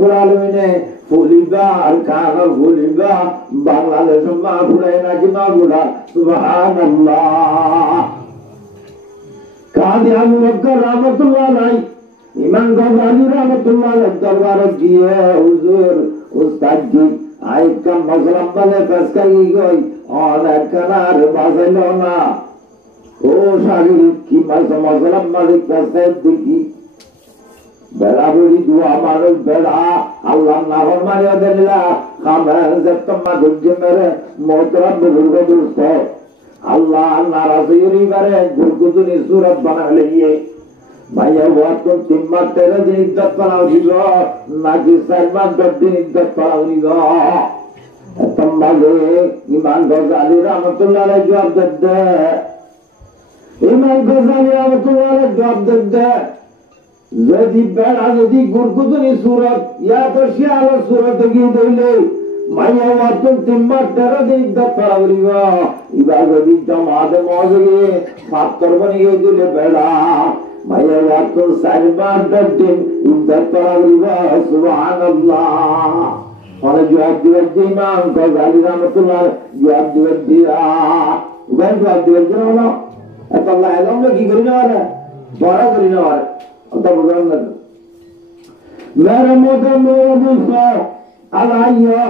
রব্বুল আলামিনে ফুলিবা আর কানা ফুলিবা বাংলাদেশ মা ফুলাই নাকি না গুড়া সুবহানাল্লাহ। কাজী আবু বকর রহমাতুল্লাহ আলাইহি ইমাম গজালি রহমাতুল্লাহ আলাইহি দরবারে গিয়ে হুজুর উস্তাদ জি আইকা মজরাম বলে কাসকাই গই অনেক কানার বাজাইলো না ও শাগির কি মজরাম মালিক কাসকাই দেখি বেড়াবড়ি দুয়া মানুষ বেড়া আল্লাহ নাহর মারিয়া দিলা খামের জেতম্মা গুজ্জে মেরে মোহতরম বুজুর্গ দুস্ত আল্লাহ নারাজগিরি করে গুরগুদুনি সুরত বানা লিয়ে ভাইয়া ওয়াত তিম্মা 13 দিন ইদ্দত পালাও দিব নাকি 4 মাস 10 দিন ইদ্দত পালাও দিব তম্বালে ইমাম গজালি রহমাতুল্লাহ আলাইহি জবাব দেন ইমাম গজালি রহমাতুল্লাহ আলাইহি জবাব দেন যদি বেড়া যদি গুরগুদুনি সুরত ইয়া তো শিয়াল সুরত গিয়ে দিলে মাইয়া ওয়াত তিম্মা 13 দিন ইদ্দত পালাও দিব ইবা যদি জমাতে মজগে সাত করবনি গিয়ে দিলে বেড়া মাইয়া ওয়াত 4 মাস 10 দিন ইদ্দত পালাও দিব সুবহানাল্লাহ। মানে জবাব দিবেন যে ইমাম গজালি রহমাতুল্লাহ জবাব দিবেন দিয়া উভয় জবাব দিবেন না এত আল্লাহ এলাম কি করি না ওরা বড় করি না ওরা ওটা বুঝলাম না মেরে মতো মেয়ে আলাইয়া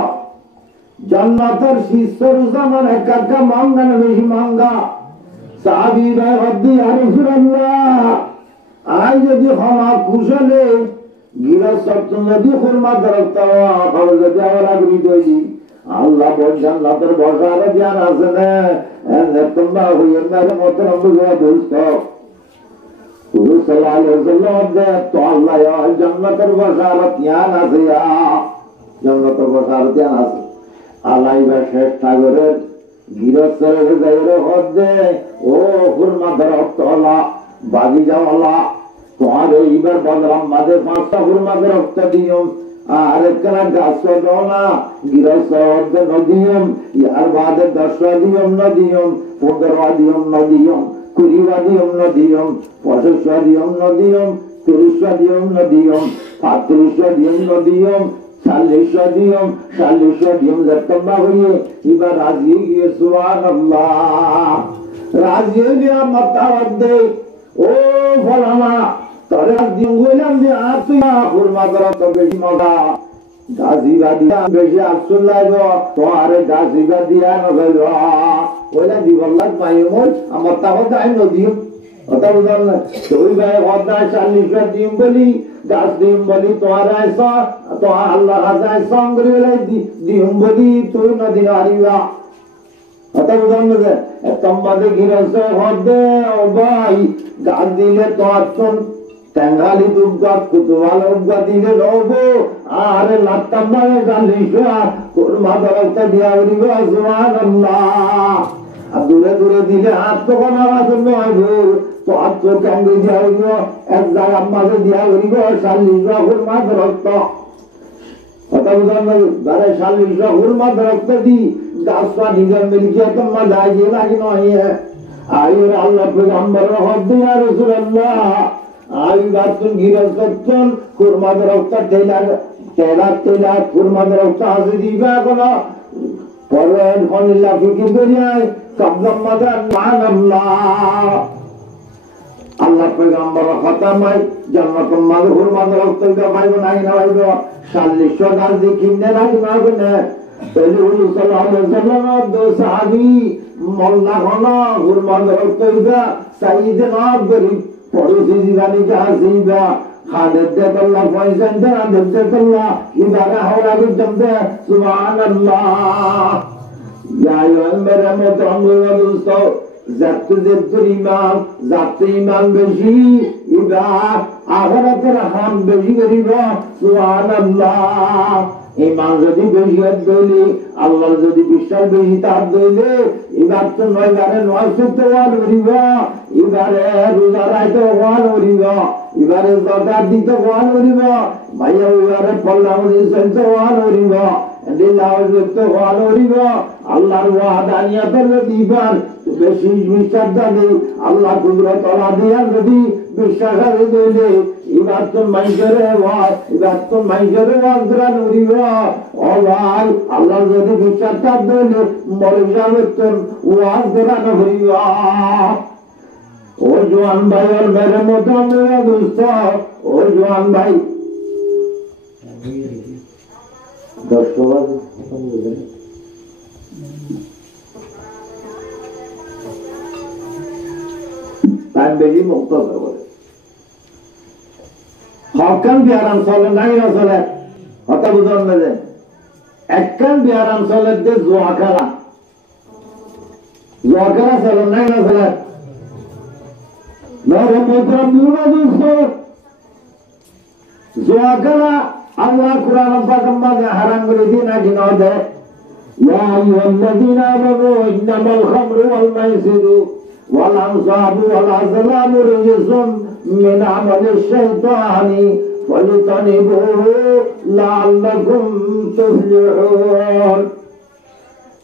জান্নাতের শীর্ষের জামান একা মাঙ্গা না বেশি মাঙ্গা সাহাবী ভাই হদ্দি ইয়া রাসূলুল্লাহ আই যদি ক্ষমা কুশলে গিরস্ত যদি খুরমা দরকার হয় যদি আমরা বিদয়ী আল্লাহ জান্নাতের বসার জ্ঞান আছে না তোমরা হইয়ে মেরে মতো বুঝা দোস্ত হুজুর সাল্লাল্লাহু আলাইহি ওয়াসাল্লাম দে তো আল্লাহ জান্নাতের বসার জ্ঞান আছে জান্নাতের বসার জ্ঞান আছে আলাইবা শেষ সাগরের গিরস্তের গায়রে হদ্দে ও খুরমা দরকার বাগি যাওয়ালা তোমার এইবার বদলাম মাঝে 5টা খুরমাকে রক্ত দিয়ম আর একখানা গাছ না গিরস্ত নদিয়ম ইয়ার বাদে 10টা দিয়ম নদিয়ম 15টা দিয়ম নদিয়ম 20টা দিয়ম নদিয়ম 25টা দিয়ম নদিয়ম 30টা দিয়ম নদিয়ম 35টা দিয়ম নদিয়ম 40টা দিয়ম 40টা দিয়ম যতবা হইয়ে এবার রাজি গিয়ে সুবহানাল্লাহ রাজি গিয়ে মাতাওয়াত দে ও ফলানা তরে দিন গইলাম যে আর তুই খুরমা করা তো বেশি মজা গাজিবা দিয়া বেশি আফসোস লাগো তো আরে গাজিবা দিয়া নগল ওইলা জীবন লাগ মাইমল আমার তাও দাই নদী ওটা বুঝল না তুই ভাই ওদা 40 দিন বলি গাছ দিন বলি তোমার আইসা তো আল্লাহ হাজার সঙ্গে দিন বলি তুই নদী হারিবা ওটা বুঝল না তোমাদের গিরস্ত হদে ও ভাই গাছ দিলে তো আছন টাঙ্গালি দুর্গাত কুতুবাল উদ্গা দিলে লোবো আরে লাত্তাম্বারে জালিশা কুরমা দরকতা দিয়া উড়িব সুবহানাল্লাহ আর দূরে দূরে দিলে হাত তো কোনার জন্য হইব তো হাত তো ক্যাঙ্গি দিয়া উড়িব এক জায়গা মাঝে দিয়া উড়িব 40 কুরমা দরকতা কথা বুঝলাম না বারে 40 কুরমা দরকতা দি গাছটা নিজের মিলকিয়াত মা দাইয়ে লাগি নয় আইর আল্লাহ পয়গম্বর হদ্দে ইয়া রাসূলুল্লাহ আই গাছন গিরস্তন কুরমা দরকতা তেলা কুরমা দরকতা আছে দিবা কোন পরওয়ান খনিল্লাহ ফিকি দুনিয়ায় কাবলাম মাদান সুবহানাল্লাহ আল্লাহ পয়গম্বর খতামাই জান্নাতুল মাযহুর মাদরকতা পাইব নাই না হইব 40 গাছ দি কিনে রাখি না বনে রাসূল সাল্লাল্লাহু আলাইহি ওয়াসাল্লাম দো সাহাবী মোল্লা হনা হুরমা দরকতা সাইয়েদনা গরিব পড়োসি জীবানি জাহাজিবা খাদেদ আল্লাহ ফয়জান দা দেদ আল্লাহ ইবারা হাওলা বিদমদে সুবহানাল্লাহ ইয়া আইয়ুহাল মুতাআম্মিরুন দোস্ত জাত্তুর ইমান বেশি ইবা আখিরাতের হাম বেশি করিব সুবহানাল্লাহ ইমান যদি বেশি হইলে আল্লাহর যদি বিশ্বাস বেশি তার দইলে এবার তো নয়বারে নয়সুতে ওয়ান করিব এবারে রোজা রাখতে ওয়ান করিব এবারে যাকাত দিতে ওয়ান করিব ভাইয়া এবারে পল্লামনি সঞ্চয় ওয়ান করিব আল্লাহর ওয়াদানিয়াতের দিবার বেশি বিশ্বাস জানে আল্লাহ কুদরত আল্লাহ দিয়া যদি বিশ্বাসারে দিলে এবার তোর মাইজরে ওয়াজ এবার তোর মাইজরে ওয়াজ করা নড়িব ও ভাই আল্লাহ যদি বিশ্বাসটা দিলে মরে যাবে তোর ওয়াজ করা নড়িব ও জোয়ান ভাই আর মেরে মতো মেরা দুস্থ ও জোয়ান ভাই দর্শক তাই বেশি মুক্ত করে হকান বিহারাম চলে নাই না চলে হতা বুঝন না যে একখান বিহারাম চলে যে জোয়া খেলা চলে নাই না চলে জোয়া খেলা আল্লাহ কুরআন পাকের মধ্যে হারাম করে দিয়ে নাকি না দেয় ইয়া আইয়ুহাল্লাযীনা আমানু ইন্নামাল খামরু ওয়াল মাইসিরু ওয়াল আনসাবু ওয়াল আযলামু রিজসুম মিন আমালিশ শাইতানি ফালিতানিবুহু লাআল্লাকুম তুফলিহুন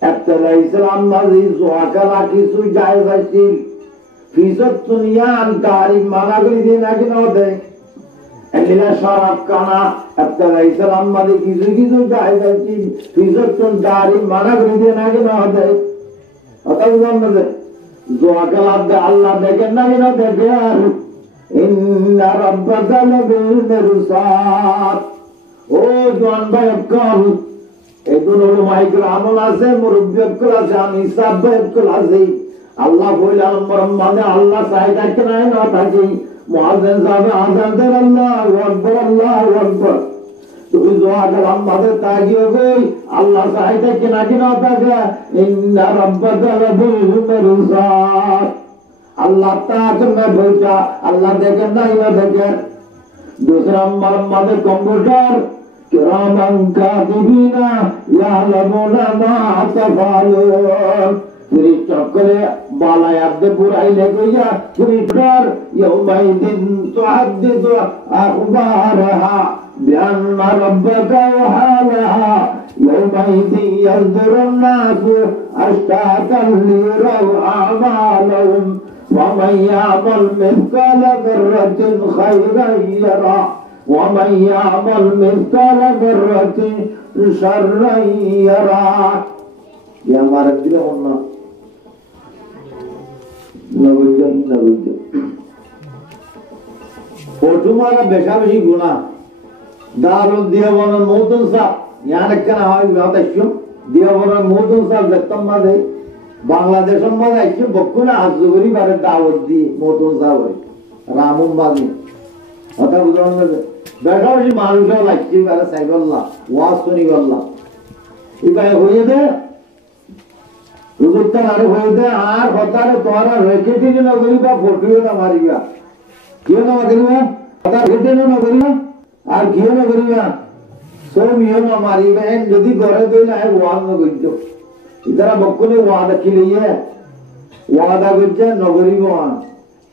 আত্তালা ইসলাম মাঝে জোয়া খেলা কিছু জায়েজ আছে ফিজত দুনিয়ান তারিখ মানা করে দিয়ে নাকি না দেয় এলিলা শরাব কানা আত্তালা ইসলাম মাঝে কিছু কিছু জায়েজ আছে ফিজত তারিখ মানা করে দিয়ে নাকি না দেয় কথা বুঝলাম না জোয়া খেলা আল্লাহ দেখেন নাকি না দেখেন ইন্না রাব্বাকা লাবিল মিরসাদ ও জওয়ান ভাই কল এগুলো মাইগ্র আমল আছে মুরব্বি কল আছে আমি সাব কল আছে আল্লাহ বললেন মানে আল্লাহ চাইদা কেন না থাকে মুয়াজ্জিন সাহেব আযান দেন আল্লাহু আকবার তুমি দোয়া করলাম মাঝে তাগিয়ে গই আল্লাহ চাইদা কেন না থাকে ইন্না রাব্বাকা লাবিল মিরসাদ আল্লাহ তাআলা में बोलता अल्लाह देखे नहीं ना देखे दूसरा मर्मद कंप्यूटर किरामन कातिबीना यालमुना मा तफालून फिर चक्करे बाला याद बुराई ले गया फिर यौमइदिन तुहद्दिथु अखबारहा بأن ربك وحالها يومئذ يصدر الناس أشتاتا ليروا أعمالهم ومن يعمل مثقال ذرة خيرا يرى ومن يعمل مثقال ذرة شرا يرى يا مارك دي قلنا نبوجه وتمارا বেশি গুনাহ দারুল দিয়াবনের মৌতুন সাহ ইয়ানে কেন হয় বিহাতাইছো দিয়াবনের মৌতুন সাহ দেখতাম মাঝে বাংলাদেশের মাঝে আইছো বকুনা আজগরি বারে দাওয়াত দি মৌতুন সাহ হয় রামুন বাজি কথা বুঝলাম না বেশি মানুষও লাগছে বারে সাইবল্লাহ ওয়াজ শুনি বললাম এবারে হয়ে দে হুজুর তার হয়ে দে আর কথারে তোরা রেখে দিলি না করিবা ফটোও না মারিবা কেউ না মারিবা কথা রেখে না করিবা আর কিও না করিবা সব ইও না মারিবা যদি ঘরে দইলে আর ওয়াদ না করিতো ইদারা বকুলে ওয়াদা কিলিয়ে ওয়াদা করছে নগরিব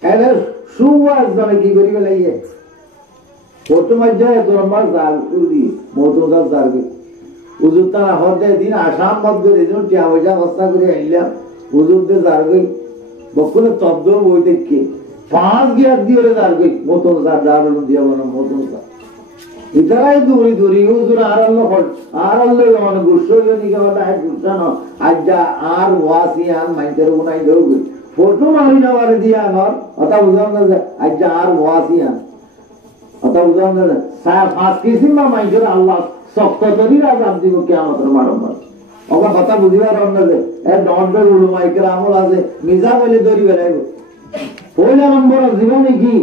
এনে সুওয়াজ জানে কি করিবে লাইয়ে ফটো মধ্যে দরবার জাল কুদি মওদুদা জারবে হুজুর তারা হদে দিন আসাম মধ্যে দিন টিয়া হইয়া অবস্থা করে আইলা হুজুর দে জারবে বকুলে তব্দ বই দেখকে 5 গিয়ার দিয়ে জারবে মতন জার দারুল দিয়াবনা মতন জার ইতারাই দূরি দূরি হুজুর আরাল্লাহ মানে গুরসইও নি গাওয়া আই গুরসানো আজ্জা আর ওয়াসিয়ান মাইতের উনাই দেউগে ফটো মারি যাওয়ারে দিয়া আমার কথা বুঝাম না যে আজ্জা আর ওয়াসিয়ান কথা বুঝাম না সায়া ফাঁস কিসিমা মাইতের আল্লাহ শক্ত করি আজাব দিব কিয়ামতের মারম্মত ওগা কথা বুঝিবার না যে এ ডন্ডর উলুমাই কেরামল আছে মিজা বলে দরি বেলাইব পয়লা নম্বর জীবনে কি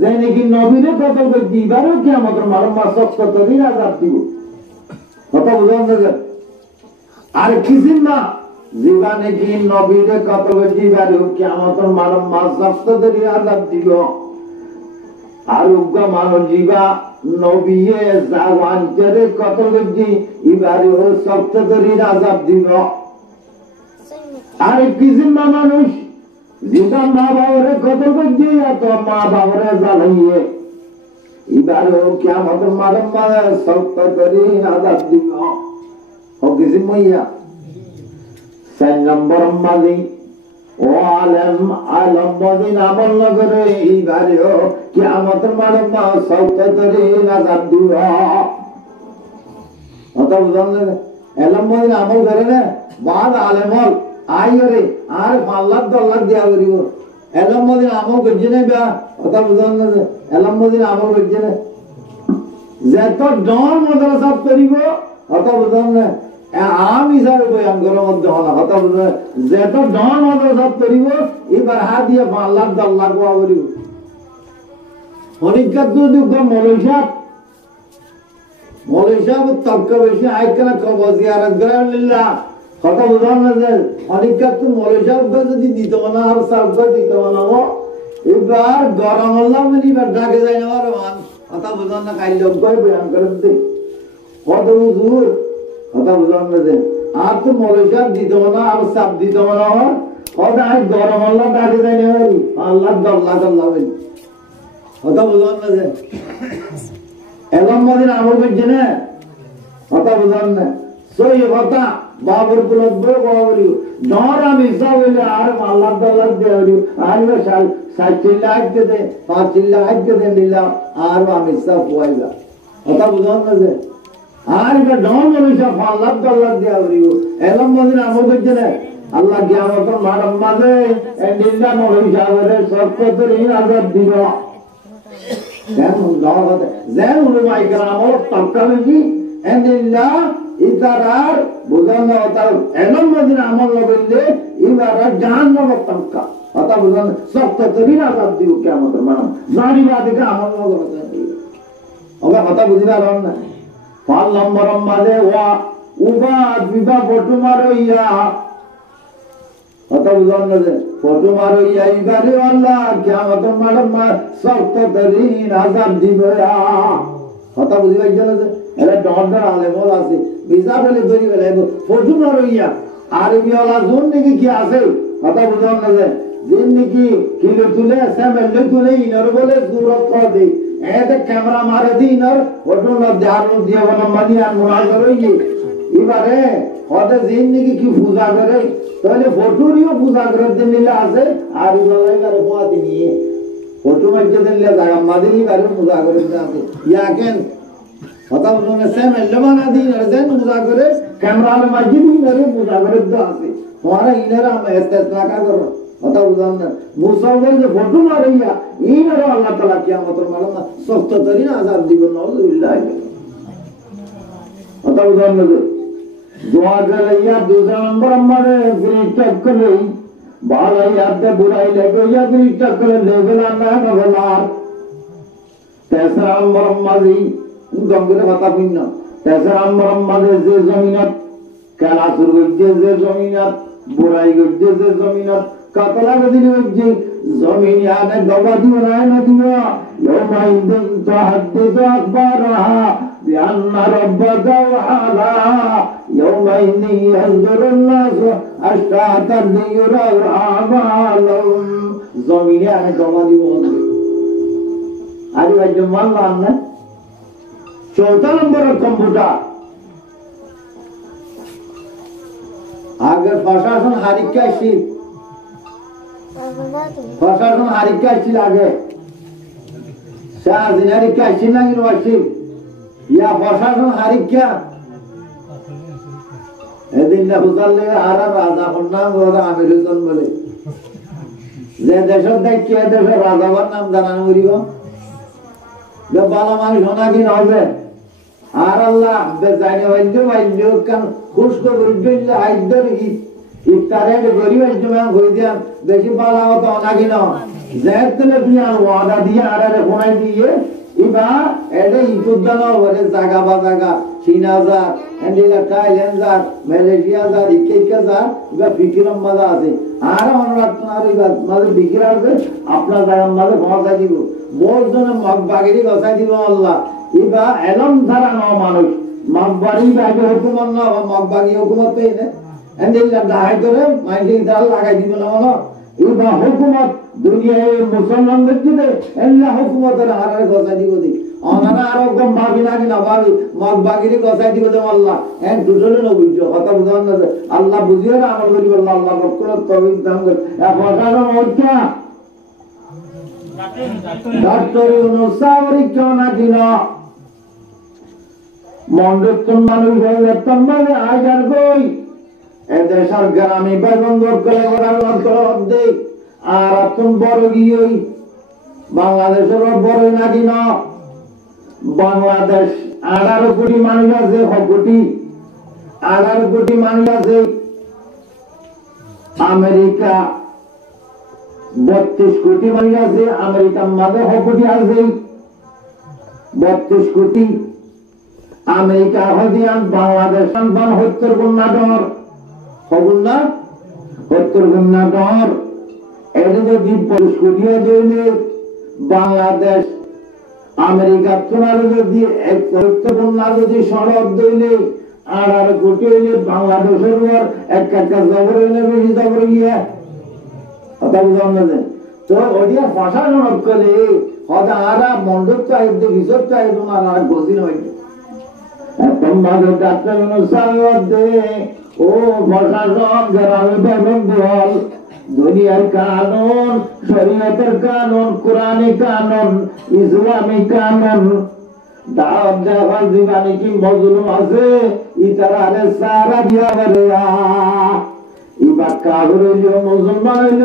যে নাকি নবীরে কত দিবারও কি আমাদের মারম্মা শক্ত করি আজাব দিব কথা বুঝাম না আর কিসিম না জীবনে কি নবীরে কত দিবারও কি আমাদের মারম্মা শক্ত করি আজাব দিব আর উগ্র মানব জীবা নবীয়ে জাওয়ান করে কত গজি এবারে ও শক্ত করি আজাব দিব আর কিসিম না মানুষ জিবা মা বাবারে কত গজি এত মা বাবারে জ্বালাইয়ে এবারে ও কিয়ামতের মারম্মা শক্ত করি আজাব দিব ও কিসিম হইয়া 4 নম্বর মালি ও আলেম আলম মদিন আমল নগরে এইবারেও কিয়ামতের মাঠে মা সৌতে করে নাজার দিবা কথা বুঝান না এলম মদিন আমল করে না বাদ আলেমল আইরে আর 5 লাখ 10 লাখ দেয়া করিব এলম মদিন আমল করছে না বা কথা বুঝান না এলম মদিন আমল করছে না যত ডন মাদ্রাসা করিব কথা বুঝান না আম হিসাবে বয়ান করার মধ্যে হলো কথা বুঝলেন যত ডন মাদ্রাসা করিব এবার হাত দিয়ে 5 লাখ 10 লাখ ওয়া করিব অনেকটা যদি মৌলভী সাহেব তক্কা বেশি আইকনা কবর জিয়ারত করে আল্লাহ কথা বুঝান না যে অনেকটা তো মৌলভী সাহেব যদি দিত না আর সাহেব দিত না এবার গরম আল্লাহ মানে এবার ডাকে যায় না আর কথা বুঝান না কাইল লোক বয়ান করেন দে কত হুজুর কথা বুঝান না যে আর তো মৌলভী সাহেব দিত না আর সাহেব দিত না কথা আই গরম আল্লাহ ডাকে যায় না আল্লাহ আল্লাহ আল্লাহ বলি কথা বুঝান না যে এলম মদিন আমল করছে না কথা বুঝান না সই কথা বাবর পুলত বই বাবরি ডর আমি সব হইলে আর আল্লাহ আল্লাহ দেওয়ারি আর 60 লাখ দে 5 লাখ দে দিলাম আর আমি সব হইলা কথা বুঝান না যে আর এটা ডর আমি সব আল্লাহ আল্লাহ দেওয়ারি এলম মদিন আমল করছে না আল্লাহ কিয়ামতের মাঠে মাঝে এন্ডিল্লা মৌলভী সাহেবের সব কতদিন আযাব দিবা যেন উলামাই কেরামত তাকালেজি এন্ডিল্লা ইতারার বুঝানো তার এলম মদিন আমল লবেলে ইবারা জাহান্নাম তাকা কথা বুঝান সব তরিন আযাব দিও কিয়ামতের মাঠে নারীবাদীকে আমল লবে ওগা কথা বুঝিবা রন না 5 নম্বর মাঝে ওয়া উবাদ বিবা ফটো মারইয়া কথা বুঝান না যে ফটো মারইয়া ইবারে আল্লাহ কিয়ামতের মাঠে সব তরিন আযাব দিবে কথা বুঝিবা গেল যে এরা ডর আলেমল আছে বিজা বলে ধরি বলে ফটো মারইয়া আরবি ওয়ালা জোন নাকি কি আছে কথা বুঝান না যে দিন নাকি কিলো তুলে সামনে তুলে ইনর বলে দূরত করে এতে ক্যামেরা মারে দিন আর ফটো না ধ্যান দিয়ে বলা মানি আর মুনাজার হইয়ে এবারে ওদের দিন নাকি কি পূজা করে তাহলে ফটোরিও পূজা করে দিলে আছে আর ইবারে করে পোয়াতি নিয়ে ফটো মধ্যে দিলে জায়গা মাদিনি করে পূজা করে আছে ইয়াকেন কথা বলনে সামনে লমানা দিন আর যেন পূজা করে ক্যামেরা মাঝে দিন আর পূজা করে আছে তোমারা ইনারা ইস্তেসনা কা করো কথা বুঝান না মুসলমান যে ফটো মারিয়া ইনারা আল্লাহ তাআলা কিয়ামতের মাঠে সখত তরিন আযাব দিবেন নাউযুবিল্লাহ কথা বুঝান না দোয়া গলাইয়া दूसरा नंबर हमारे ফিরিস্তাক করে ভালো ইয়াদে বুরাই লাগে ইয়া ফিরিস্তাক করে লেভেলা না বলার তেসরা নম্বর মাঝি গঙ্গরে কথা কইন তেসরা নম্বর মাঝে যে জমিনত কালাসুর গজ্জে যে জমিনত বুরাই গজ্জে যে জমিনত কাতলা গদিনি গজ্জে জমিন আনে গবাদি বানায় না দিবা ইয়মাইদিন তাহাদ্দিসু আখবারহা বিআন্না রাব্বাকা ওয়ালা ইয়মাইদিন ইয়ানজুরুন নাসু আশতাতান লিয়ুরাউ আমালাহুম জমিনে আনে গবাদি বানায় আরে ভাই মানলাম না 14 নম্বরের কম্পিউটার আগে প্রশাসন হারিকা ছিল প্রশাসন হারিকা ছিল আগে শাহজিন হারিকা ছিল না ইউনিভার্সিটি ইয়া প্রশাসন হারিকা এদিন না বুঝালে আর রাজা নাম ওরা আমিরুজন বলে যে দেশের দেখে দেশের রাজাবার নাম জানানো করিব যে বালা মানুষ হোনা কি হবে আর আল্লাহ বেজাইনে বাইদ্য বাইদ্য কান খুশক বরিদ্য আইদ্যর ইফতারে গরিব জমা হই দিয়া বেশি বালা হতো না কি না যেতলে দিয়া ওয়াদা দিয়া আরে কোনাই দিয়ে ইবা এডে ইতুদানো বলে জায়গা বা জায়গা চীনাজা এন্ডিলা থাইল্যান্ডজার মালয়েশিয়াজার ইকেকাজার ইবা ফিকিরম মাদা আছে আর অনুরাত আর ইবা মাদে ফিকির আছে আপনার জায়গা মাদে পৌঁছা দিব বলজনে মগবাগিরি কথা দিব আল্লাহ ইবা এলম ধারা ন মানুষ মগবাড়ি বাগে হুকুমত না মগবাগি হুকুমত পেয়ে না এন্ডিলা দাহাই করে মাইন্ডিং দাল লাগাই দিব না হলো ইবা হুকুমত দুনিয়ায় মুসলমানদের দিলে আল্লাহ হুকুমতের হারারে কথা দিব দি অনারা আরো কম ভাবি নাকি না ভাবি মগ বাগিরি গসাই দিবে তো আল্লাহ হ্যাঁ দুজনে না বুঝছো কথা বুঝান না আল্লাহ বুঝিয়ে না আমল করি বললো আল্লাহ বক্তব্য তবিক দাম করে এখন ওইটা ডাক্তার অনুসারী কেউ নাকি না মন্ডল মানুষ হয়ে তোমার আজার কই এদের সরকার আমি বেগম করে আর তুমি বড় গিয়ে বাংলাদেশের বড় নাকি না বাংলাদেশ 18 কোটি মানুষ আছে 18 কোটি মানুষ আছে আমেরিকা 32 কোটি মানুষ আছে আমেরিকার মাঝে কোটি আছে 32 কোটি আমেরিকা হদিয়ান বাংলাদেশ সন্তান 70 গুণা ডর হগুন না 70 গুণা ডর এটা যদি 25 কোটি দিলে বাংলাদেশ আমেরিকা তোমার যদি 70 গুণা যদি সড়ক দিলে 18 কোটি হইলে বাংলাদেশের উপর একটা জবর হইলে বেশি জবর গিয়া কথা বুঝলাম না তো ওইটা ভাষা জনক করে হদা আরা মন্ডপ চাহিদ বিশপ চাহিদ আর গজিন হইতে তোমাদের ডাক্তার অনুসারে ও প্রশাসন গ্রামে বেগম দল দুনিয়ার কানুন শরীয়তের কানুন কোরআনী কানুন ইসলামী কানুন দাওয়াত দেওয়ার জীবনে কি মজলুম আছে ইতারারে সারা দিয়া বলে ইবা কাবর হইল মুসলমান হইল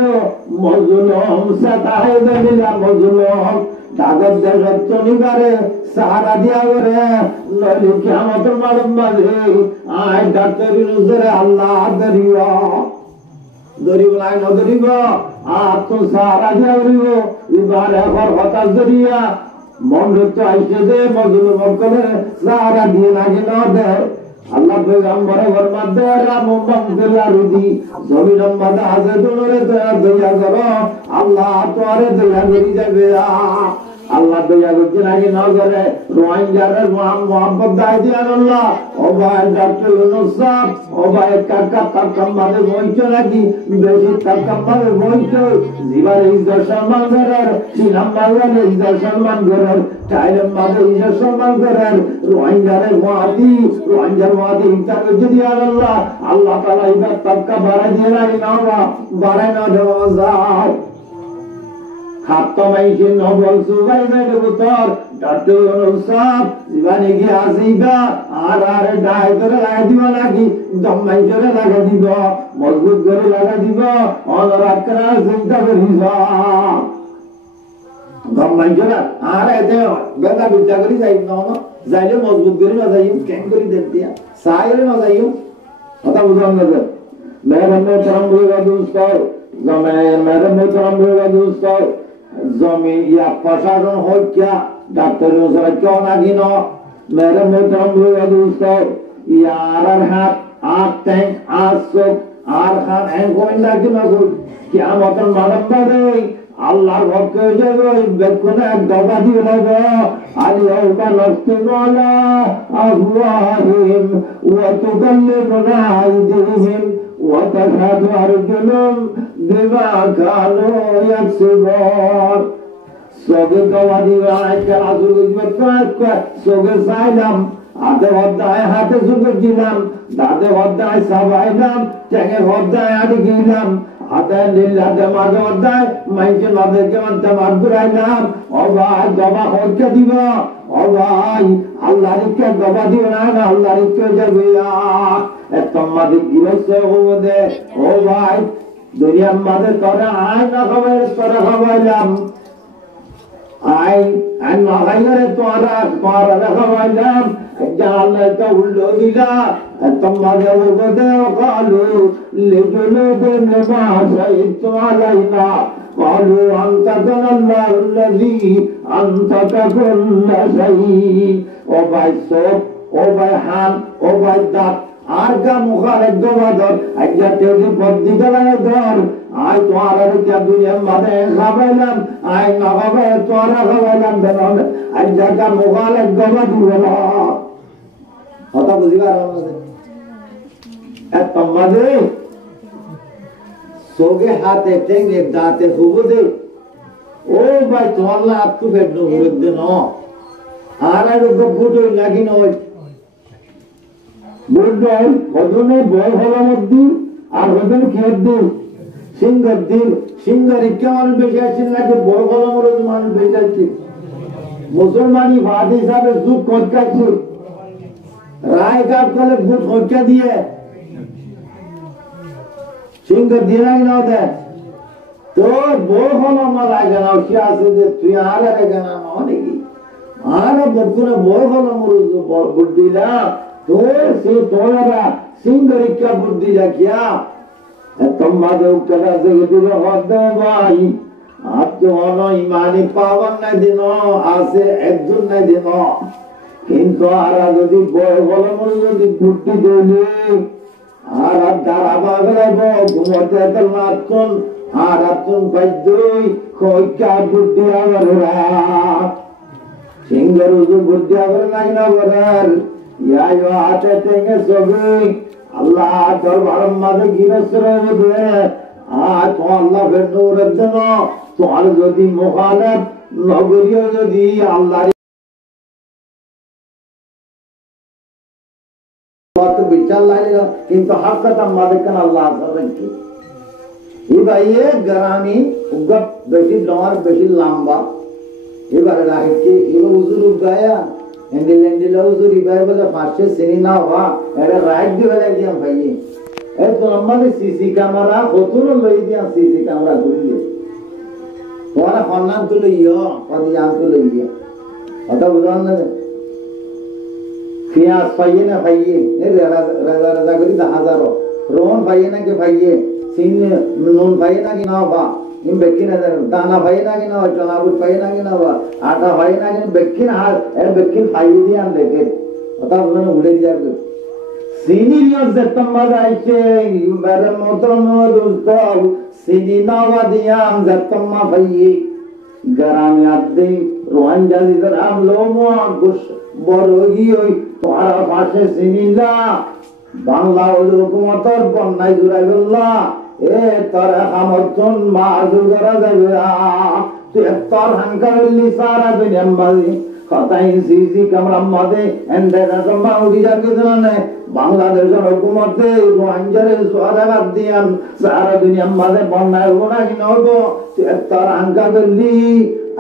মজলুম সাতাহে দিলা মজলুম দাগত দেশত চলিবারে সাহারা দিয়া করে নইলে কিয়ামতের মালুম বাজে আয় ডাক্তারি রুজরে আল্লাহ ধরিব নাই নধরিব আর তো সাহারা দিয়া করিব এবার এখন হতাশ ধরিয়া মন্ডত আইসে দে মজলুম করে সাহারা দিয়ে নাকি না দেয় আল্লাহ পেগম্বর ফরমাতে রামুম বিলারুদি জমিনের মাঝে আছে তোরে দয়া করো আল্লাহ তোরে দয়া করি যাবে আল্লাহ দয়া করতে নাকি না করে রোহিঙ্গাদের মোহাম্মদ দায় দিয়ান আল্লাহ ও ভাই ডক্টর ইউনুস সাহেব ও ভাই কাকা কাকাম মাঝে বইছো নাকি বেশি কাকাম মাঝে বইছো জীবার ইজ্জত সম্মান করার সিনাম মাঝে ইজ্জত সম্মান করার টাইলের মাঝে ইজ্জত সম্মান করার রোহিঙ্গাদের রোহিঙ্গার মাঝে ইজ্জত যদি আল্লাহ আল্লাহ তাআলা ইবাদ তাক্কা বাড়াই দিয়ে নাকি না বাড়াই না দেওয়া যায় খাতমাইছে নবল সুবাইদের পুত্র ডাক্তার অনুসাব জীবনে কি আসিবা আর ডাই করে লাগা দিব নাকি দমাই করে লাগা দিব মজবুত করে লাগা দিব অনুরাগ করা চিন্তা করিস দমাই করে আর এতে বেলা বিদ্যা করি যাই না যাইলে মজবুত করে না যাই কেন করি দেখতে সাইরে না যাই কথা বুঝলাম না মেরে মোহতরম ভাইরা দোস্ত মেরে মোহতরম ভাইরা দোস্ত জমি ইয়া প্রশাসন হোক क्या ডাক্তার ওসরা কেউ নাকি ন মেরে মোহতরম ভাইরা দোস্ত ইয়ার হাত আট ট্যাঙ্ক আট চোখ আর খান এক গোয়েন্দা কি না করি কিয়ামতের মানব বাদে আল্লাহর ভক্ত হয়ে যাবে বেকুনে এক দফা দিয়ে নেবে আলিয়াউমা নাখতিমু আলা আফওয়াহিহিম ওয়া তুকাল্লিমুনা আইদিহিম ওয়া তাশহাদু আরজুলুহুম বিমা কানু ইয়াকসিবুন সবে দওয়া দিবা একটা রাসূল সবে সাইলাম হাতে হদ্দায় হাতে সুন্দর দিলাম দাঁতে হদ্দায় সাবাইলাম টেঙে হদ্দায় আড়ি গিলাম হাতে লিল্লাতে মাঝে হদ্দায় মাইকে নদেরকে মানতে মার ঘুরাইলাম ও ভাই দবা হরকে দিব ও ভাই আল্লাহর ইচ্ছা দবা দিব না আল্লাহর ইচ্ছা যাবে তোমাদের গিরস্ত দে ও ভাই দুনিয়ার মাঝে তোরা আয় না খাবার তোরা খাবাইলাম আই না খাইলে তোরা খাবাইলাম জানলে উল্টো দিলা তোমাদের উপদে কালু লিজুলুবিন মা শাহিদতু আলাইনা قالوا أنطقنا الله الذي أنطق كل شيء ও ভাই সব ও ভাই হান ও ভাই দাঁত আর গা মুখার একদম আদর আজ্ঞা তেজি বদ্দি গলায় ধর আয় তোমার আর কে দুনিয়ার মাঝে খাবাইলাম আয় না খাবে তোরা খাবাইলাম দেন আজ্ঞা গা মুখার একদম আদর কথা বুঝিবার এত মাঝে सोगे हाथे टेंगे दाते हुबदे ओ भाई तुम्हारा आप तो बैठो हुबदे नो আর বুট হইল নাকি নয় বুট নয় হজনে বয় হলার মধ্যে আর হজনে খেয়ার দিন সিংহের দিন সিংহের ইচ্ছা মানুষ বেশি আসছেন নাকি বয় হলার মধ্যে মানুষ বেশি আসছে মুসলমানি ভাত হিসাবে যুগ খরচাচ্ছে রায় কাপ করলে বুট খরচা দিয়ে সিংহের দিয়ে নাই না দেয় তো বয় হলার না লাগে না সে আছে যে তুই আর লাগে না নাকি আর বকুনে বয় হলার বুট দিলা तो से तोड़ा सिंगर क्या बुद्धि रखिया तुम माधव करा से दिलो होदे भाई आप जो ono imani पावन नहीं दिनो आसे একজন नहीं दिनो কিন্তু আরা যদি বয় বলে মনে যদি বুদ্ধি দিলে আর দ্বারা বাগলাইব ঘুমতে তো মাতন আর তুম বাইদই কইকা বুদ্ধি আগরা সিঙ্গার বুদ্ধি আগরা নাই না বরার या यो आते तेंगे सोगे अल्लाह दरबार मादे गिरसरे दे आ तो अल्लाह फिर नूर देनो तो आर যদি মুখালাত নগরিয় যদি আল্লাহ বাত বিচার লাগেगा কিন্তু হকত মাদে কান আল্লাহ সরকি এই ভাইয়ে গ্রামী উগত বেশি ডর বেশি লম্বা এবারে রাখি এই হুজুর গায়া এন্ডিলেন্ডিলা হুজুর ইবাই বলে ফাঁসে চিনি না হওয়া এটা রাইট দি বলে দিয়াম ভাইয়ে এই তো আমাদের সিসি ক্যামেরা কতর লই দিয়া সিসি ক্যামেরা করিলে তোরা ফন্নান তো লইও পদিয়ান তো লইও কথা বুঝান না ফিয়াস পাইয়ে না ভাইয়ে এই রাজা রাজা করি 10000 রোন ভাইয়ে না কে ভাইয়ে সিন নুন ভাইয়ে না কি না বা इन बेकिन दाना भाई ना कि ना चनाबुट भाई ना कि ना आटा भाई ना कि बेकिन हाल ए बेकिन भाई दिया हम देखे पता उन्होंने उड़े दिया कर सीनियर से तम्मद आइचे मेरे मोहतरम दोस्तों सीनी नावा दिया हम जत्तम्मा भाई गरामी आदि रोहंजा इधर हम लोगों कुछ बरोगी होई तुम्हारा पासे सीनी ला बांग्ला हुकूमतर बन्नाई जुराइबुल्लाह ए तारा हमतन माजू करा जाबे तू इफ्तार हंकरली सारा दुनिया में खताई सीसी कैमरा मदे एंडे रजमा उड़ी जाके जने बांग्लादेश हुकूमते रोहिंग्यारे स्वागत दियान सारा दुनिया में बनाय होना कि नबो तू इफ्तार हंकरली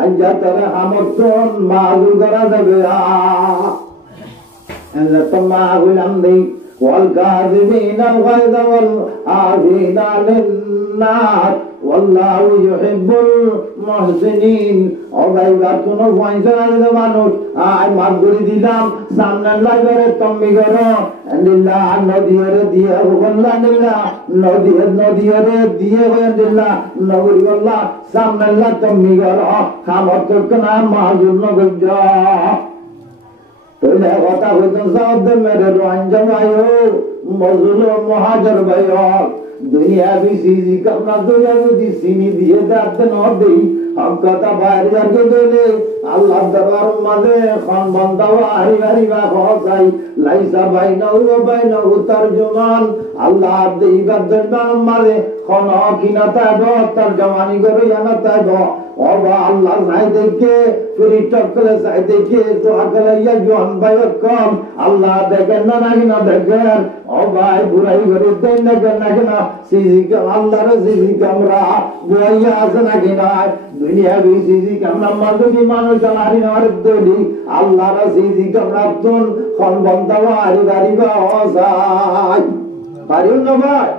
अजा तारा हमतन माजू करा जाबे एंडे तम्मा गुलामदी والكاذبين الغيظ والعافين عن الناس والله يحب المحسنين অগাইবাতুন পয়সার মানুষ আই মাফ করে দিলাম সামনে লাগারে তুমি করো আল্লাহ নদীরে দিয়ে বল্লা আল্লাহ নদীরে দিয়ে আল্লাহ নগরী আল্লাহ সামনে আল্লাহ তুমি করো খামত কনা মাহুর নগজ पहले কথা হইতো সাদ মেরে রঞ্জন ভাইও মজলুম মুহাজির ভাইও দুনিয়া বিসি কামনা দুনিয়া দি সিনি দিয়ে দাদ ন দেই हम कहता बाहर जाके देले अल्लाह दरबार मादे खान बंदा वारी वारी वा खोसाई लाइसा बाइना उ तर्जुमान अल्लाह दे गदरबान मादे खाना किनाता दो तर्जुमानी करो या ना ता दो और बा अल्लाह साई देखे फिर टकले साई देखे तो अगले या जोन भाई कम अल्लाह देखे ना देखे और भाई बुराई करे देने ना सीजी का अल्लाह रे सीजी कमरा बुआया आसना किना दुनिया भी सीजी कमरा मर्द की मानो चलारी ना दोली अल्लाह रे सीजी कमरा तुन खन बंदा वारी गारी बा ओसाई पारियो ना भाई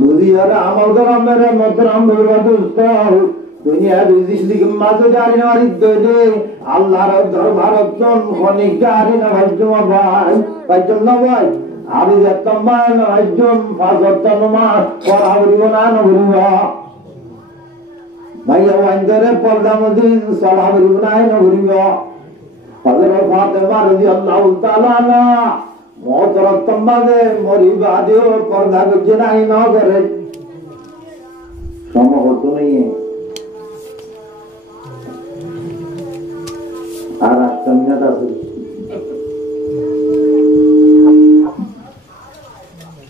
बुदियार अमल करा मेरे मोहतरम दोस्तों दुनिया भी जिंदगी माजो जारी ना वारी दोली अल्लाह रे दरबार तुन खनिक जारी ना भाई ना भाई आदि जत्तम्मान अज्जम फाजत्तनुमा परावरिवना नगरिवा भाई वंदरे परदामुद्दीन सलावरिवना नगरिवा हजरत फातिमा रज़ियल्लाहु ताला अन्हा मोहतरम दे मोरी बादे पर्दा गुजनाई न करे सम होतो नहीं है आराष्ट्रम्यता से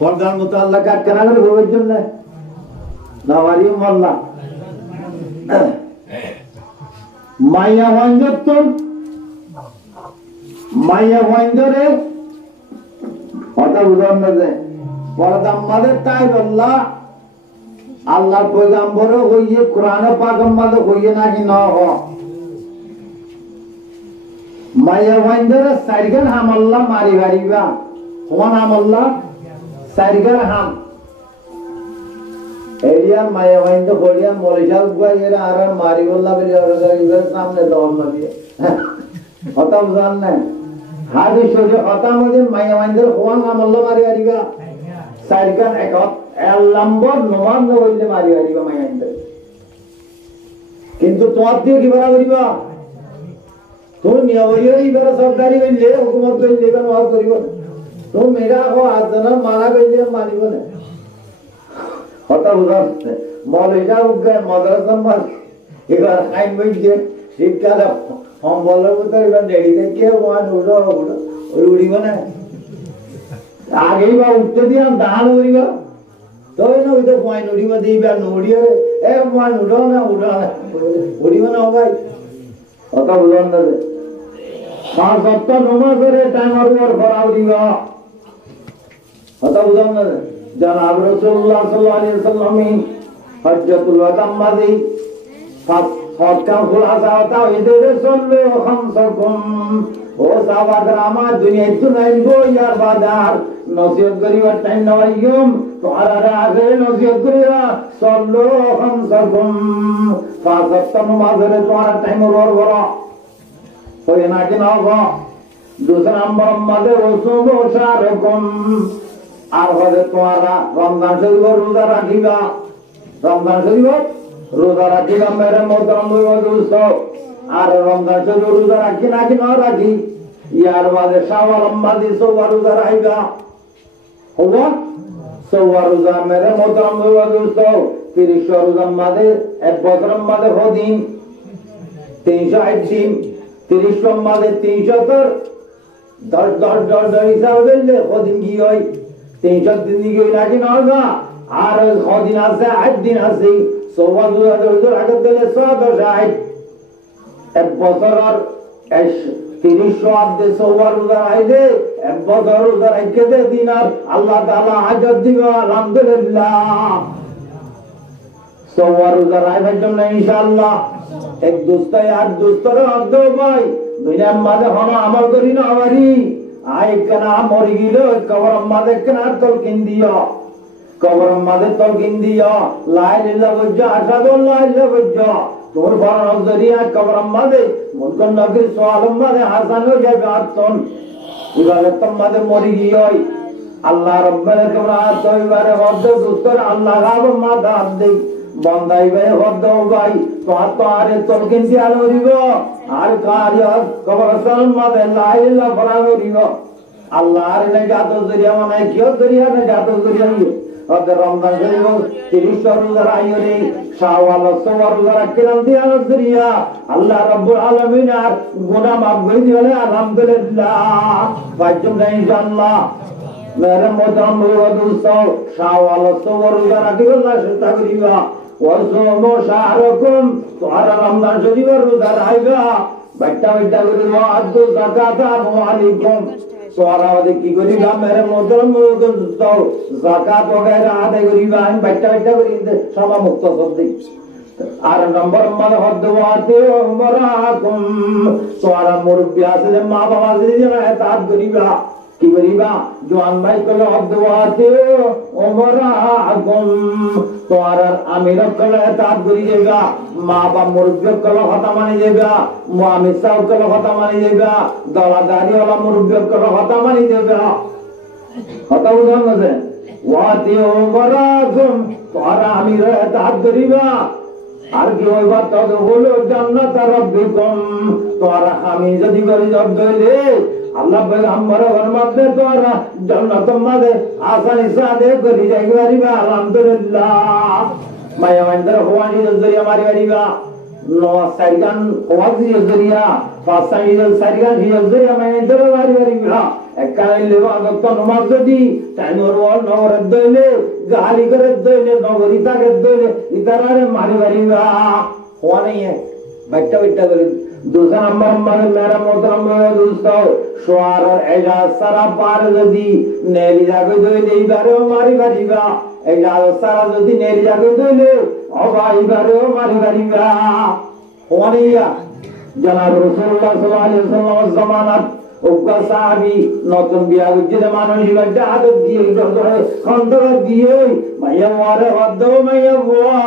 पर्दार मुताल्लाका करागल होवे जन्ने नावारी मोल्ला माया वंजत्तन মাইয়া ভাইন্দরে কথা বুঝান না যে পরদাম মাদের তাই বললা আল্লাহর পয়গাম্বর হইয়ে কোরআনে পাক মাদে হইয়ে নাকি না হ মাইয়া ভাইন্দরে সাইগান হাম আল্লাহ মারি বাড়িবা কোন হাম আল্লাহ সাইগান হাম এরিয়ার মায়া ভাইন্দে হরিয়ার মলিশা গুয়াইয়ের আর মারি বললা বলে ওর সামনে দৌড় মারিয়ে কথা বুঝান না হাদি শরীরে কথা মধ্যে মায়া ভাইন্দের কোন হাম আল্লাহ মারি বাড়িবা সাইগান এক নম্বর নমান হইলে মারি বাড়িবা মায়া ভাইন্দে কিন্তু তোমার দিয়ে কি বাড়া করিবা তুমি নিয়মই বাড়া সরকারি হইলে হুকুমত হইলে কেন ওয়াজ করিব তুমি মেরা হো আজনা মারা কইলে মানিব না কথা বুঝাচ্ছে মলেজা উঠে মাদ্রাসা মাস এবার আইন বইছে শীতকালে হম বলার মতো এবার দেরিতে কেউ ওয়ান উঠো উঠো ওই উড়িব না আগেই বা উঠতে দিয়া দান উড়িব তো না ওই তো পয়েন্ট উড়িব দিবা নড়িয়ে এ পয়েন্ট উঠো না উড়িব না ভাই কথা বুঝান না পাঁচ সপ্তাহ নমাজ করে টাইম আর করা উড়িব কথা বুঝান না জনাব রাসূলুল্লাহ সাল্লাল্লাহু আলাইহি ওয়াসাল্লাম হজ্জাতুল ওয়াদা মাদি হজ্জা খুলাসা তাওহীদের সল্লু খামসাকুম ও সাহাবাগণ আমার দুনিয়ায় তো নাই গো ইয়ার বাজার নসিহত করিবার টাইম নয়ুম তোমরা আগে নসিহত করিয়া সল্লু খামসাকুম পাঁচ ওয়াক্ত নামাজের তোমার টাইম ওর বড় হয় না কি না গো दूसरा नंबर মাঝে রসুম ও শারকুম আর হবে তোমারা রমজান শরীফ রোজা রাখিবা রমজান শরীফ রোজা রাখিবা মেরে মোহতরম দোস্ত আর রমজান শরীফ রোজা রাখি নাকি না রাখি ইয়ার বাদে শাওয়াল মাদি সওয়া রোজা রাখিবা হলো সওয়া রোজা মেরে মোহতরম দোস্ত 30 রোজা মাদে এক বছর মাদে দিন 360 দিন 30 মাদে 370 10 হিসাব দিলে দিন কি হয় 300 দিন কি হই নাকি না গা আর কদিন আছে 8 দিন আছে 14 আগে দিলে 160 এক বছর আর 30 আব্দে 14 রোজা আইলে এক বছর রোজা রাখতে দে দিন আর আল্লাহ তাআলা হাজত দিবে আলহামদুলিল্লাহ 14 রোজা রাখার জন্য ইনশাআল্লাহ এক দোস্তায় আর দোস্তর অর্ধ ভাই দুনিয়ার মাঝে হলো আমল করি না আমারই আই কেনা মরি গেল কবর মাঝে কেনা তলকিন দিও কবর মাঝে তলকিন দিও লা ইলাহা ইল্লাল্লাহ আশহাদু আল্লা ইলাহা ইল্লাল্লাহ তোর বড় জরিয়া কবর মাঝে মুনকন নগরী সোয়ালম মাঝে হাসান হয়ে যাবে আতন ইবাদত মাঝে মরি গিয়ে আল্লাহ রব্বুল তোমরা তয়বারে হদ্দ দুস্তর আল্লাহ গাব মাদা দেই বন্দাই ভাই হদ্দ ভাই তো আরে তলকিন দিয়া লরিব আর কারিয়া কবরস্থান মাঝে লা ইলাহা ফরাগরিব আল্লাহ আর নাজাত জরিয়া মানে কি জরিয়া নাজাত জরিয়া ওদের রমজান শরীফ 30 রোজা রাইরে শাওয়াল সওয়ার রোজা রাখলাম দিয়া জরিয়া আল্লাহ রাব্বুল আলামিন আর গুনাহ মাফ করে দিলে আলহামদুলিল্লাহ বাজুম না ইনশাআল্লাহ মেরে মোহতরম দোস্ত শাওয়াল সওয়ার রোজা রাখিবা চেষ্টা করিবা ওয়াসুম শাহরকুম তোরা রমজান শরীফ রোজা রাখবা বাচ্চা বাচ্চা করিবা আদু যাকাত আমওয়ালিকুম তোরা ওদের কি করিবা মেরে মোহতরম দোস্ত যাকাত वगैरह আদায় করিবা আমি বাচ্চা বাচ্চা করি সব মুক্ত সবদি আর নম্বর মানে হদ্দওয়াতে উমরাকুম তোরা মুরব্বি আছে মা বাবা যারা ইতাআত করিবা কি করিবা জওয়ান ভাই কল হদ্দওয়াতে উমরাকুম তোরা আমির কল ইতাআত করিবা মা বাবা মুরব্বি কল কথা মানি যাবা মুআমিসা কল কথা মানি যাবা দলাদারি ওয়ালা মুরব্বি কল কথা মানি যাবা কথা বুঝান না ওয়াতে উমরাকুম তোরা আমির ইতাআত করিবা আর কি হইবা তদ হলো জান্নাত রাব্বিকুম তোরা আমি যদি করে জব দইলে আল্লাহ পয়গম্বর ফরমাতে তোরা জান্নাত মাঝে আসানি সাদে করি যাইবা আলহামদুলিল্লাহ মায়া মন্দির হওয়ানি জরিয়া মারি মারিবা নো সাইগান ওয়াজি জরিয়া ফাসাই সাইগান হি জরিয়া মন্দির মারি মারিবা একাই লেবা গত নমাজ যদি টাইমর ওয়াল নগর দইলে গালি করে দইলে নগরিতা করে দইলে ইতারে মারি মারিবা হওয়া নাই বাচ্চা বাচ্চা করে दूसरा नंबर मेरा मोहतरम दोस्तों शुआर और एजाज सारा पार जदी नेली जाके दोइले इबारे मारी बारीबा एजाज सारा जदी नेली जाके दोइले ओ भाई बारे मारी बारीबा ওয়ানিয়া জনাব রাসূলুল্লাহ সাল্লাল্লাহু আলাইহি ওয়াসাল্লাম জামানাত ওকা সাহাবী নতুন বিয়া হচ্ছে মানুষ ইবাদত আদত দিয়ে ধরে খন্দর দিয়ে মাইয়া ওয়ারে হদ্দ মাইয়া ওয়া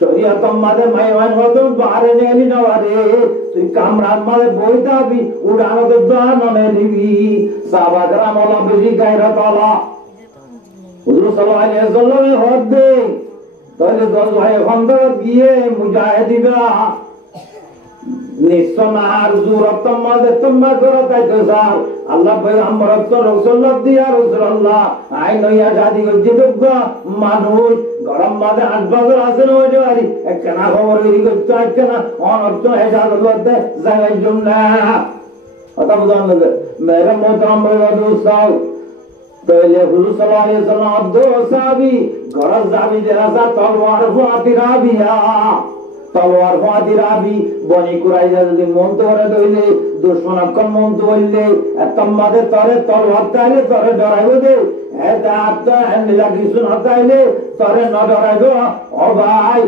শরীয়ত মাদে মাইওয়ান হদ্দ বারে নেলি নওয়ারে তুই কামরান মাদে বইতাবি উড়ানো তো দান নেলিবি সাহাবারা মোলা বেশি গায়রত আলা হুজুর সাল্লাল্লাহু আলাইহি ওয়াসাল্লাম হদ্দ তাহলে দল ভাই খন্দর দিয়ে মুজাহিদিবা নিসনার জুরতম মাদে তোমা করো তাইতো স্যার আল্লাহ পয়গম্বর তো রাসূলুল্লাহ দিয়া রাসূলুল্লাহ আইন ইয়া জাদি গজিদুগ মানুষ গরম মাদে আজবাগর আসেন ওই জারি একনা খবর এরি করতে একনা অনর্থ হেজাদতে জায়গায় জুমনা কথা বুঝান লাগে মেরে মোহতরম দোস্তাও তাহলে হুজুর সাল্লাল্লাহু আলাইহি ওয়াসাল্লাম আব্দু সাহাবী গরজ দাবি দেরাসা তলোয়ার ফাতিরাবিয়া তলোয়ার ফাতিরাবি বনি কুরাইজা যদি মন তোরে দইলে দুশমন আক্রমণ মন দইলে তম্মাদের তরে তলোয়ার তাইলে তরে ডরাইবো দে এটা আত্মা এন্ডলা কিছু না তাইলে তরে না ডরাইবো ও ভাই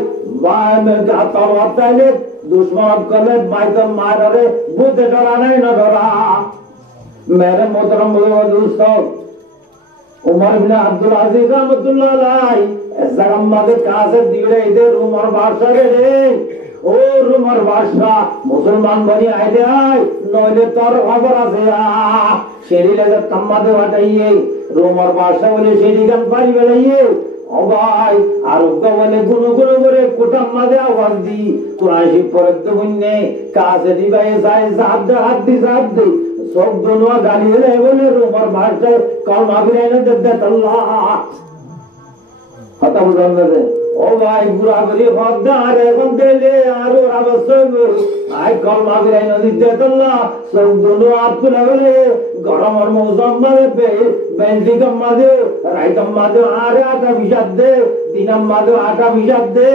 ভাই মে তলোয়ার তাইলে দুশমন আক্রমণ মাইতম মারে বুঝে ডরা নাই না ডরা মেরে মোহতরম দোস্তো उमर बिन अब्दुल अजीज रहमतुल्लाह अलैहि জাগাম্মাদের কাছে দিলে এদের উমর বাদশা রে ও উমর বাদশা মুসলমান বনি আইলে আয় নইলে তোর খবর আছে শরীরে যে তাম্মাদে হটাইয়ে উমর বাদশা বলে শরীর গান পারি বেলাইয়ে ও ভাই আর ওকে বলে গুণ করে কোটাম মাদে আওয়াজ দি কোরআন শরীফ পড়তে তো বুঝনে কাছে দিবাই যায় হাত দি সব দুনিয়া গালি রে বলে উমর বাদশা কলমা বিরাইনে দে আল্লাহ কথা বুঝান রে ও ভাই বুড়া বলি হদ্দার এখন দেলে আর ওর অবশ্যই আই কলমা বিরাইনে দে আল্লাহ সব দুনিয়া আতুলা বলে গরমের মৌসুম মানে বেঞ্জি কম্মাদে রাইতম মাদে আরে আটা বিশাদ দে দিনাম মাদে আটা বিশাদ দে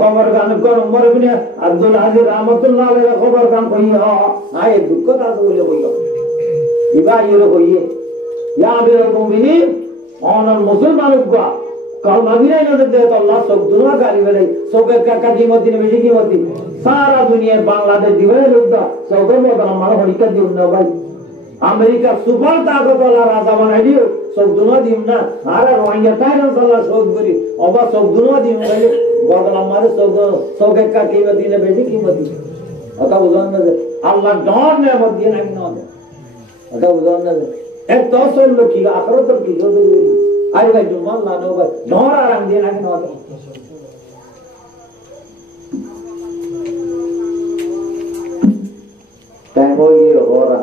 খবর গান কর উমর বিন আব্দুল আজিজ রহমাতুল্লাহ আলাইহি খবর গান কইয়া আই দুঃখ তাস বলে কইয়া ইবা ইরে কইয়ে ইয়া আমিরুল মুমিনিন অনল মুসলমানুকা কলমা বিরাইনে দে আল্লাহ সব দুনিয়া গালি বেলাই সবে কাকা কিমতি নে বেশি কিমতি সারা দুনিয়ার বাংলাদেশ দিবে লোকটা সবে মত আমার হরিকা দিও না ভাই আমেরিকা সুপার তাকতওয়ালা রাজা বানাই দিও সব দুনিয়া দিম না আর রোহিঙ্গা তাইরা সাল্লাহ সব করি অবা সব দুনিয়া দিম বলে বদলা মারে সব কাকা কিমতি নে বেশি কিমতি কথা বুঝান না আল্লাহ ডর নেমত দিয়ে নাকি না কথা বুঝান না এক তসল কি আখিরাত কি আরে ভাই জুমান না নো ভাই ডর আরাম দিয়ে নাকি না টাইম হই গিয়ে ওরা